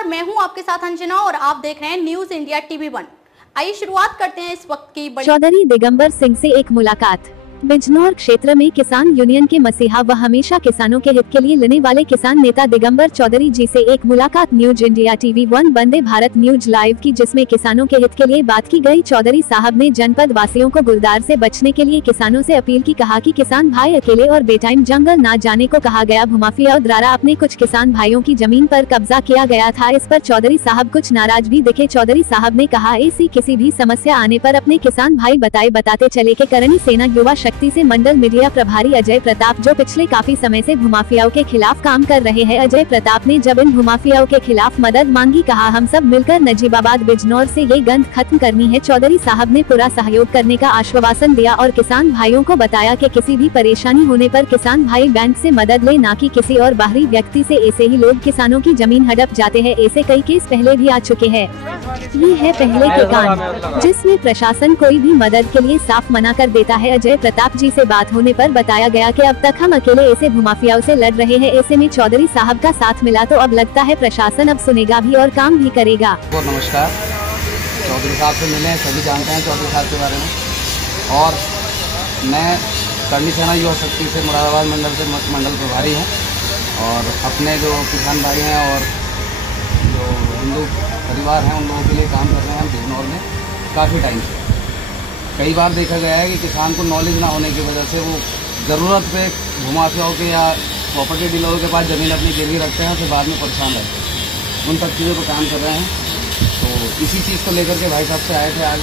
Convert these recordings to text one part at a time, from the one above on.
नमस्कार, मैं हूं आपके साथ अंजना और आप देख रहे हैं न्यूज इंडिया टीवी1। आइए शुरुआत करते हैं इस वक्त की बड़ी। चौधरी दिगंबर सिंह से एक मुलाकात। बिजनौर क्षेत्र में किसान यूनियन के मसीहा व हमेशा किसानों के हित के लिए लड़ने वाले किसान नेता दिगंबर चौधरी जी से एक मुलाकात news India टीवी1 Vande Bharat news live की, जिसमें किसानों के हित के लिए बात की गई। चौधरी साहब ने जनपद वासियों को गुलदार से बचने के लिए किसानों से अपील की। कहा कि किसान भाई अकेले और बेटाइम जंगल न जाने को कहा गया। भूमाफिया द्वारा अपने कुछ किसान भाइयों की जमीन पर कब्जा किया गया था। इस पर चौधरी साहब कुछ नाराज भी दिखे। चौधरी साहब ने कहा, ऐसी किसी भी समस्या आने पर अपने किसान भाई बताते चले के करणी सेना युवा शक्ति से मंडल मीडिया प्रभारी अजय प्रताप, जो पिछले काफी समय से भूमाफियाओं के खिलाफ काम कर रहे हैं। अजय प्रताप ने जब इन भूमाफियाओं के खिलाफ मदद मांगी, कहा हम सब मिलकर नजीबाबाद बिजनौर से ये गंद खत्म करनी है। चौधरी साहब ने पूरा सहयोग करने का आश्वासन दिया और किसान भाइयों को बताया कि किसी भी परेशानी होने पर किसान भाई बैंक से मदद ले, ना कि किसी और बाहरी व्यक्ति से। ऐसे ही लोग किसानों की जमीन हड़प जाते हैं। ऐसे कई केस पहले भी आ चुके हैं। ये है पहले के कांड जिसमें प्रशासन कोई भी मदद के लिए साफ मना कर देता है। अजय प्रताप जी से बात होने पर बताया गया कि अब तक हम अकेले ऐसे भूमाफियाओं से लड़ रहे हैं। ऐसे में चौधरी साहब का साथ मिला तो अब लगता है प्रशासन अब सुनेगा भी और काम भी करेगा। नमस्कार, चौधरी साहब से मिले, सभी जानते हैं चौधरी साहब के बारे में। और मैं करणी सेना युवा शक्ति से मुरादाबाद मंडल से मंडल प्रभारी हूँ। और अपने जो किसान भाई हैं और जो हिंदू परिवार हैं उन लोगों के लिए काम कर रहे हैं बिजनौर में काफ़ी टाइम से। कई बार देखा गया है कि किसान को नॉलेज ना होने की वजह से वो ज़रूरत पे भूमाफियाओं के या प्रॉपर्टी डीलरों के पास ज़मीन अपनी गिरवी रखते हैं, फिर बाद में परेशान रहते हैं। उन तक चीज़ों पर काम कर रहे हैं। तो इसी चीज़ को लेकर के भाई साहब से आए थे आज।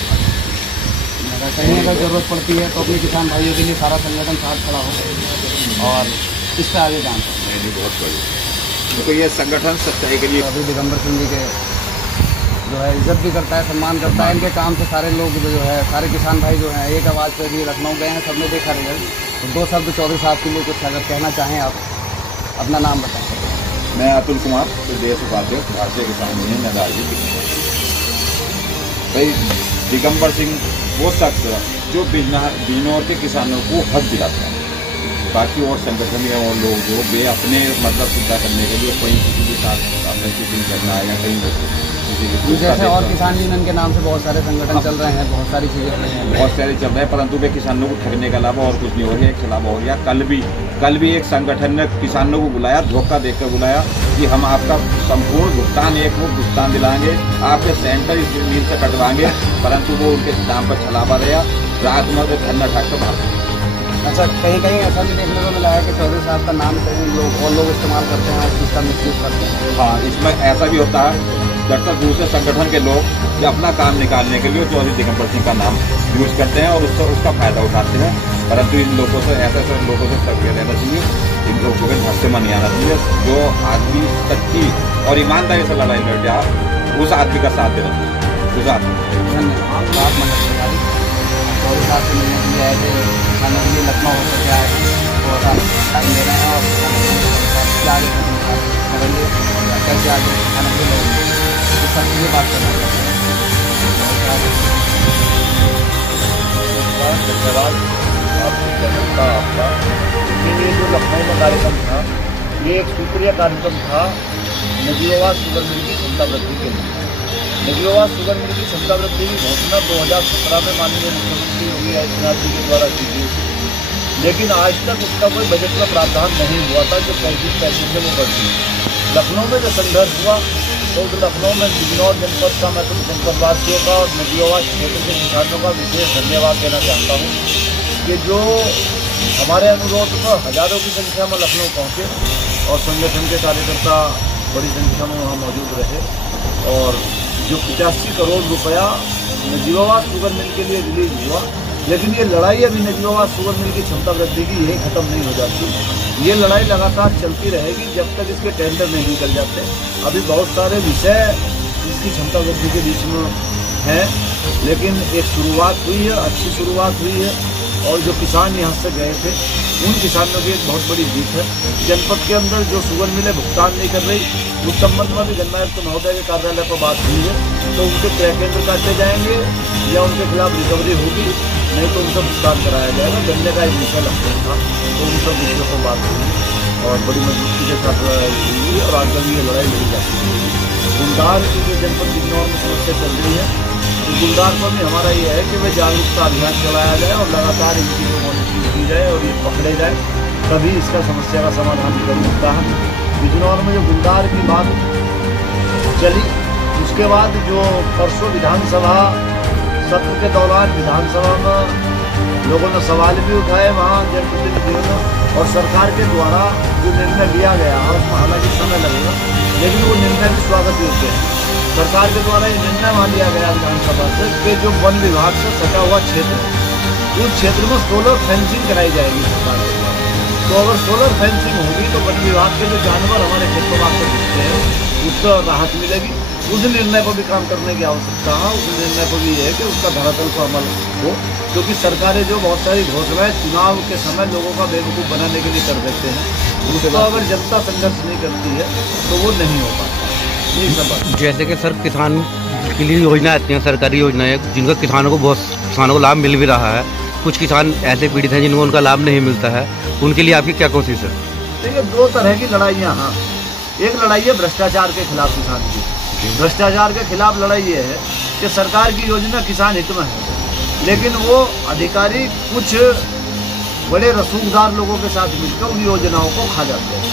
कहीं अगर ज़रूरत पड़ती है तो अपने किसान भाइयों के लिए सारा संगठन साथ खड़ा हो और इस पर आगे काम करें। बहुत बढ़िया। तो ये संगठन सच्चाई के लिए अभी दिगंबर सिंह जी के जो है इज्जत भी करता है, सम्मान करता है। इनके काम से सारे लोग जो है, सारे किसान भाई जो हैं एक आवाज़ पे भी लखनऊ गए हैं, सबने देखा रिजल्ट। तो दो शब्द चौधरी साहब के लिए कुछ अगर कहना चाहें आप, अपना नाम बताएं। मैं अतुल कुमार, प्रदेश उपाध्यक्ष भारतीय किसान यूनियन नदारजी। भाई दिगंबर सिंह वो शख्स जो बिजनौर के किसानों को हक दिलाता है। बाकी और संगठन या और लोग जो वे अपने मतलब सुविधा करने के लिए कहीं किसी के साथ मीटिंग करना या कहीं जैसे और किसान यूनियन के नाम से बहुत सारे संगठन चल रहे हैं, बहुत सारी चीज़ें बहुत सारे चल रहे हैं, परंतु वे किसानों को ठगने के अलावा और कुछ नहीं हो रहा है। एक अलावा हो गया कल भी एक संगठन ने किसानों को बुलाया, धोखा देकर बुलाया कि हम आपका संपूर्ण भुगतान एक मुक्त भुगतान दिलाएंगे, आपके सेंटर इस मील से कटवाएंगे, परंतु वो उनके दाम पर छलावा रहा, रात में धरना ठाक कर भाग। अच्छा, कहीं ऐसा भी देखने को मिला है कि चौधरी साहब का नाम कहीं लोग इस्तेमाल करते हैं, इसका मिसयूज करते हैं। हाँ, इसमें ऐसा भी होता है डॉक्टर दूसरे संगठन के लोग जो अपना काम निकालने के लिए चौधरी दिगंबर सिंह का नाम यूज करते हैं और उसका फायदा उठाते हैं। परंतु इन लोगों से ऐसे लोगों से सक्रिय रहना चाहिए, इन लोगों के धक्के में नहीं आना चाहिए। जो आदमी सच्ची और ईमानदारी से लड़ाई लड़ रहा उस आदमी का साथ देना चाहिए। उस आदमी चौधरी साहब से मिलने के लिए आए थे, खाने के लिए लखनऊ होकर के आए और टाइम ले रहे हैं और क्या आगे करेंगे, कैसे आगे खाने के लिए इस सब चीज़ें बात करना चाहते हैं। धन्यवाद आपकी चैनल का आपका। ये जो लखनऊ में कार्यक्रम था, ये एक सूत्रीय कार्यक्रम था नजीबाबाद शुगर मिल की क्षमता वृद्धि के लिए। नजीबाबाद शुगर मिल की क्षमता वृद्धि की घोषणा 2017 में माननीय मुख्यमंत्री योगी आदित्यनाथ जी के द्वारा की गई थी, लेकिन आज तक उसका कोई बजट में प्रावधान नहीं हुआ था जो 35 पैसे से वो बढ़ी। लखनऊ में जो संघर्ष हुआ तो लखनऊ में बिजनौर जनपद का मैं जनपदवासियों का और नजीबाबाद क्षेत्र के किसानों का विशेष धन्यवाद देना चाहता हूँ कि जो हमारे अनुरोध पर हजारों की संख्या में लखनऊ पहुँचे और संगठन के कार्यकर्ता बड़ी संख्या में वहाँ मौजूद रहे। और जो 85 करोड़ रुपया नजीबाबाद शुगर मिल के लिए रिलीज हुआ, लेकिन ये लड़ाई अभी नजीबाबाद शुगर मिल की क्षमता वृद्धि की यही खत्म नहीं हो जाती। ये लड़ाई लगातार चलती रहेगी जब तक इसके टेंडर नहीं निकल जाते। अभी बहुत सारे विषय इसकी क्षमता वृद्धि के बीच में हैं, लेकिन एक शुरुआत हुई है, अच्छी शुरुआत हुई है। और जो किसान यहाँ से गए थे उन किसानों की एक बहुत बड़ी जीत है। जनपद के अंदर जो शुगर मिलें भुगतान नहीं कर रही, उस संबंध में भी गन्नायुक्त महोदय के कार्यालय पर बात हुई है, तो उनके क्रय केंद्र काटे जाएंगे या उनके खिलाफ रिकवरी होगी, नहीं तो उनका भुगतान कराया जाएगा। गन्ने का एक विषय लगता था, तो उन सब विषयों पर बात हुई और बड़ी मजबूती के साथ हुई और आगे भी ये लड़ाई लड़ी जाती है। उन गुलदार की जो जनपद बिजनौर में समस्या चल रही है, तो गुलदार पर भी हमारा ये है कि वे जागरूकता अभियान चलाया जाए और लगातार इनकी जो मॉनिटरिंग की जाए और ये पकड़े जाए, तभी इसका समस्या का समाधान निकल सकता है। बिजनौर में जो गुलदार की बात चली, उसके बाद जो परसों विधानसभा सत्र के दौरान विधानसभा में लोगों ने सवाल भी उठाए वहाँ जनप्रतिनिधियों ने, और सरकार के द्वारा जो निर्णय लिया गया उसमें हालांकि समय लगेगा, लेकिन वो निर्णय भी स्वागत योग्य है। सरकार के द्वारा ये निर्णय वहाँ लिया गया विधानसभा से कि जो वन विभाग से सटा हुआ क्षेत्र है, उस क्षेत्र में सोलर फेंसिंग कराई जाएगी सरकार के द्वारा। तो अगर सोलर फेंसिंग होगी तो वन विभाग के जो जानवर हमारे खेतों में आकर दिखते हैं उसको राहत मिलेगी। उस निर्णय पर भी काम करने की आवश्यकता है। उस निर्णय पर भी है कि उसका धरातल पर अमल हो, क्योंकि सरकारें जो बहुत सारी घोषणाएं चुनाव के समय लोगों का बेवकूफ़ बनाने के लिए कर देते हैं, उसको अगर जनता संघर्ष नहीं करती है तो वो नहीं हो पाता। यही सब बात। जैसे कि सर किसान के लिए योजना आती हैं, सरकारी योजनाएं जिनका किसानों को लाभ मिल भी रहा है, कुछ किसान ऐसे पीड़ित हैं जिनको उनका लाभ नहीं मिलता है, उनके लिए आपकी क्या कोशिश है? देखिए, दो तरह की लड़ाइयाँ हैं। एक लड़ाई है भ्रष्टाचार के खिलाफ किसान की। भ्रष्टाचार के खिलाफ लड़ाई ये है कि सरकार की योजना किसान हित में है, लेकिन वो अधिकारी कुछ बड़े रसूखदार लोगों के साथ मिलकर उन योजनाओं को खा जाते हैं,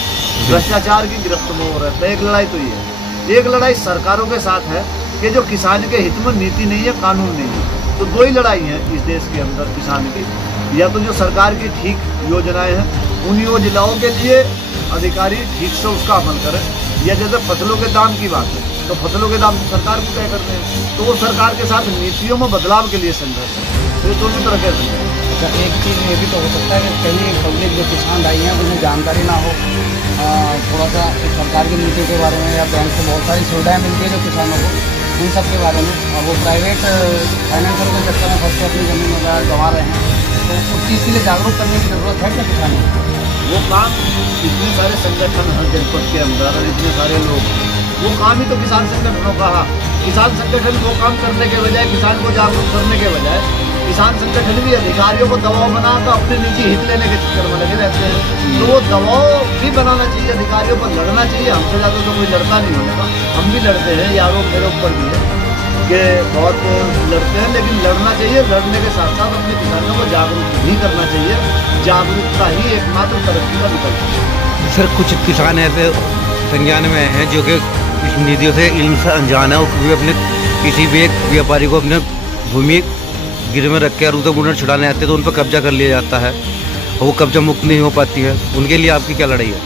भ्रष्टाचार की गिरफ्त में हो रहता है। एक लड़ाई तो ये है। एक लड़ाई सरकारों के साथ है कि जो किसान के हित में नीति नहीं है, कानून नहीं है। तो दो ही लड़ाई है इस देश के अंदर किसान की। या तो जो सरकार की ठीक योजनाएं हैं, उन योजनाओं के लिए अधिकारी ठीक से उसका अमल करें, या जैसे फसलों के दाम की बात है तो फसलों के दाम सरकार को तय करते हैं, तो वो सरकार के साथ नीतियों में बदलाव के लिए संघर्ष है। तो ये दोनों तरह के संघर्ष। अच्छा, एक चीज़ ये भी तो हो सकता है कि कहीं पब्लिक जो किसान भाई हैं उन्हें जानकारी ना हो थोड़ा सा सरकार की नीति के बारे में, या बैंक से बहुत सारी सुविधाएं मिलती है जो किसानों को, उन सब के बारे में, और वो प्राइवेट फाइनेंशियल के चक्कर में फंस के अपनी ज़मीन वगैरह गंवा रहे हैं, तो उस चीज़ के लिए जागरूक करने की ज़रूरत है क्या किसानों को? वो काम इतने सारे संगठन हैं जनपद के अंदर और इतने सारे लोग, वो काम ही तो किसान संगठनों का है। किसान संगठन वो काम करने के बजाय, किसान को जागरूक करने के बजाय, किसान संगठन भी अधिकारियों को दबाव बनाकर अपने निजी हित लेने के चक्कर में लगे रहते हैं। तो वो दबाव भी बनाना चाहिए, अधिकारियों पर लड़ना चाहिए। हमसे ज़्यादा तो कोई लड़का नहीं होने का, हम भी लड़ते हैं, यारों मेरे ऊपर भी है कि बहुत लड़ते हैं, लेकिन लड़ना चाहिए। लड़ने के साथ साथ अपने किसानों को जागरूक भी करना चाहिए। जागरूकता ही एकमात्र तरक्की का विकल्प है। सर, कुछ किसान ऐसे संज्ञान में हैं जो कि इस नीतियों से इल्म से अनजान है, और वे अपने किसी भी एक व्यापारी को अपने भूमि गिर में रख के और उसे मुनर छुड़ाने आते हैं तो उन पर कब्जा कर लिया जाता है, और वो कब्जा मुक्त नहीं हो पाती है। उनके लिए आपकी क्या लड़ाई है?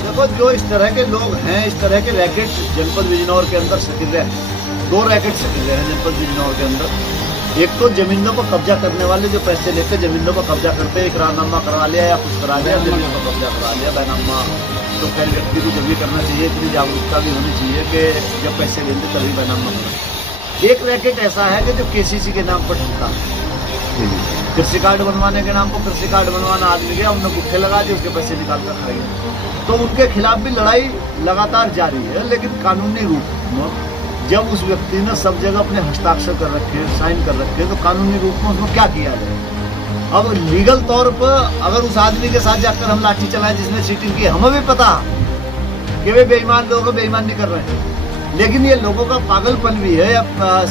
देखो, जो इस तरह के लोग हैं, इस तरह के रैकेट जनपद बिजनौर के अंदर सक्रिय हैं। दो रैकेट सक्रिय हैं जनपद बिजनौर के अंदर। एक तो जमीनों पर कब्जा करने वाले जो पैसे लेते जमीनों पर कब्जा करते, इकरारनामा करवा लिया या कुछ करा लिया, जमीनों पर कब्जा करा लिया, बैनामा। तो खैर व्यक्ति को जब भी करना चाहिए, इतनी जागरूकता भी होनी चाहिए कि जब पैसे लेते तभी बैनामा करना। एक रैकेट ऐसा है कि जो केसीसी के नाम पर ठगता है। कृषि कार्ड बनवाने के नाम पर कृषि कार्ड बनवाना आदमी गया, उन्होंने गुट्ठे लगा दिए, उसके पैसे निकाल कर खा गए। तो उनके खिलाफ भी लड़ाई लगातार जारी है, लेकिन कानूनी रूप में जब उस व्यक्ति ने सब जगह अपने हस्ताक्षर कर रखे, साइन कर रखे, तो कानूनी रूप में उसमें क्या किया जाए? अब लीगल तौर पर अगर उस आदमी के साथ जाकर हम लाठी चलाएं जिसने चीटिंग की, हमें भी पता कि वे बेईमान लोग बेईमान नहीं कर रहे हैं, लेकिन ये लोगों का पागलपन भी है या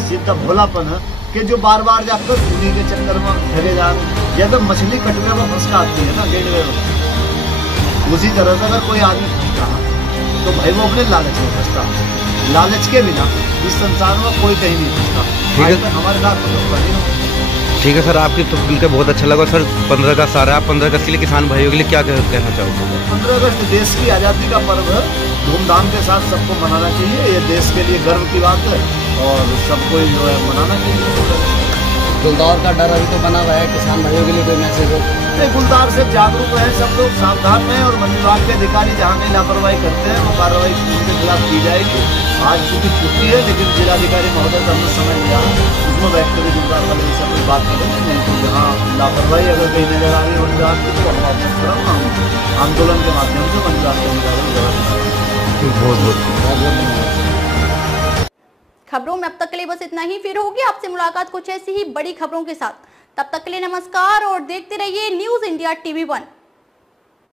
सीधा भोलापन है कि जो बार बार जाकर उन्हीं के चक्कर में ठगे जा रहे। जैसे मछली कटने में फंस आती है ना गेंडवे में, उसी तरह से अगर कोई आदमी फंसता है तो भाई वो अपने लालच में फंसता है। लालच के बिना इस संसार में कोई कहीं नहीं फंसता। हमारे साथ ठीक है सर, आपकी तो मिलकर बहुत अच्छा लगा सर। 15 अगस्त आ रहा है, 15 अगस्त के लिए किसान भाइयों के लिए क्या कहना चाहोगे? 15 अगस्त देश की आज़ादी का पर्व है, धूमधाम के साथ सबको मनाना चाहिए। ये देश के लिए गर्व की बात है और सबको जो है मनाना चाहिए। गुलदार का डर अभी तो बना हुआ है, किसान भाइयों के लिए कोई मैसेज हो? गुलदार से जागरूक है, सब लोग सावधान हैं और वन विभाग के अधिकारी जहाँ कहीं लापरवाही करते हैं वो कार्रवाई उनके खिलाफ की जाएगी। आज चूँकि छुट्टी है, लेकिन जिलाधिकारी महोदय का हमने समय लिया उसमें बैठ कर गुलदार वाले ये सब बात करेंगे। नहीं तो जहाँ लापरवाही अगर कहीं नजर आ रही है वन विभाग की, तो हम आंदोलन के माध्यम से वन विभाग के अधिकारियों को बहुत बहुत खबरों में अब तक के लिए बस इतना ही। फिर होगी आपसे मुलाकात कुछ ऐसी ही बड़ी खबरों के साथ। तब तक के लिए नमस्कार और देखते रहिए न्यूज़ इंडिया TV1।